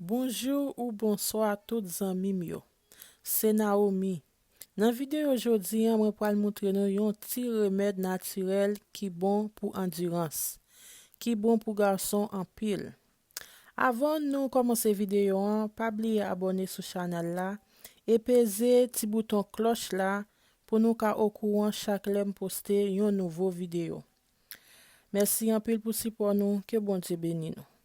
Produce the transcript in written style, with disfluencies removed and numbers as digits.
Bonjour ou bonsoir toutes amis yo. C'est Naomi. Dans vidéo aujourd'hui, moi pral montrer nou yon ti remède naturel qui bon pour endurance, qui bon pour garçon en pile. Avant nous commencer vidéo, pas oublier abonner sur channel là et peser ti bouton cloche là pour nous ka au courant chaque lem poster yon nouveau vidéo. Merci en pile pour support nous, que bon Dieu bénisse nous.